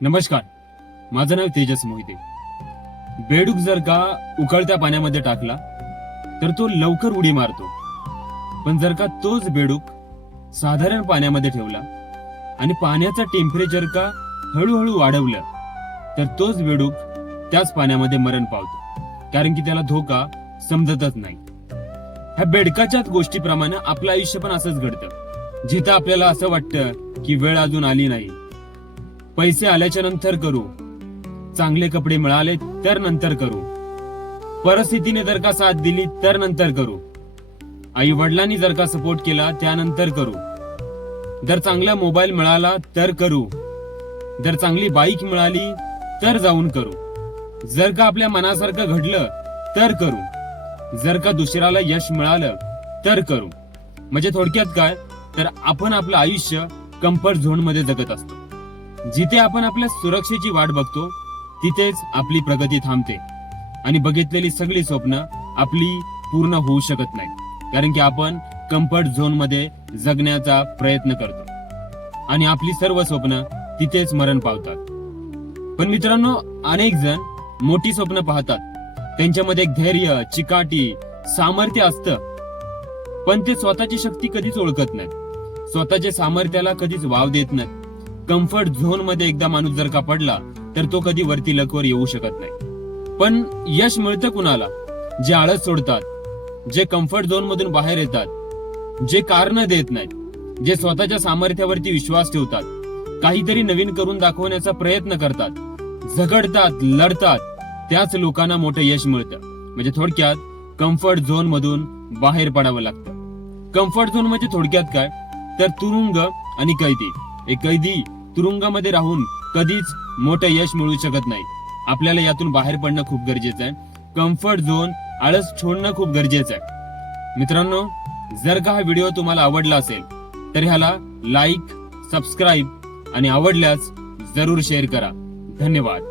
नमस्कार, माझं नाव तेजस मोहिते. बेडूक जर का उकळत्या पाण्यामध्ये टाकला तर तो लवकर उडी मारतो, पण जर का तोच बेडूक साधारण पाण्यामध्ये ठेवला आणि पाण्याचं टेम्परेचर का हळूहळू वाढवलं तर तोच बेडूक त्याच पाण्यामध्ये मरण पावतो, कारण की त्याला धोका समजतच नाही. ह्या बेडकाच्याच गोष्टीप्रमाणे आपलं आयुष्य पण असंच घडतं. जिथं आपल्याला असं वाटतं की वेळ अजून आली नाही, पैसे आल्याच्या नंतर करू, चांगले कपडे मिळाले तर नंतर करू, परिस्थितीने जर का साथ दिली तर नंतर करू, आई वडिलांनी जर का सपोर्ट केला त्यानंतर करू, जर चांगला मोबाईल मिळाला तर करू, जर चांगली बाईक मिळाली तर जाऊन करू, जर का आपल्या मनासारखं घडलं तर करू, जर का दुसऱ्याला यश मिळालं तर करू. म्हणजे थोडक्यात काय, तर आपण आपलं आयुष्य कम्फर्ट झोन मध्ये जगत असतो. जिथे आपण आपल्या सुरक्षेची वाट बघतो तिथेच आपली प्रगती थांबते आणि बघितलेली सगळी स्वप्न आपली पूर्ण होऊ शकत नाही, कारण की आपण कम्फर्ट झोन मध्ये जगण्याचा प्रयत्न करतो आणि आपली सर्व स्वप्न तिथेच मरण पावतात. पण मित्रांनो, अनेक जण मोठी स्वप्न पाहतात, त्यांच्यामध्ये एक धैर्य, चिकाटी, सामर्थ्य असतं, पण ते स्वतःची शक्ती कधीच ओळखत नाहीत, स्वतःच्या सामर्थ्याला कधीच वाव देत नाहीत. कम्फर्ट झोन मध्ये एकदा माणूस जर का पडला तर तो कधी वरती लकवर येऊ शकत नाही. पण यश मिळतं कुणाला? जे आळस सोडतात, जे कम्फर्ट झोन मधून बाहेर येतात, जे कारण देत नाहीत, जे स्वतःच्या सामर्थ्यावरती विश्वास ठेवतात, काहीतरी नवीन करून दाखवण्याचा प्रयत्न करतात, झगडतात, लढतात, त्याच लोकांना मोठं यश मिळतं. म्हणजे थोडक्यात कम्फर्ट झोन मधून बाहेर पडावं लागतं. कम्फर्ट झोन म्हणजे थोडक्यात काय, तर तुरुंग आणि कैदी. एक कैदी तुरुंगामध्ये राहून कधीच मोठं यश मिळू शकत नाही. आपल्याला यातून बाहेर पडणं खूप गरजेचं आहे. कम्फर्ट झोन, आळस सोडणं खूप गरजेचं आहे. मित्रांनो, जर का हा व्हिडिओ तुम्हाला आवडला असेल तर ह्याला लाईक, सबस्क्राईब आणि आवडल्यास जरूर शेअर करा. धन्यवाद.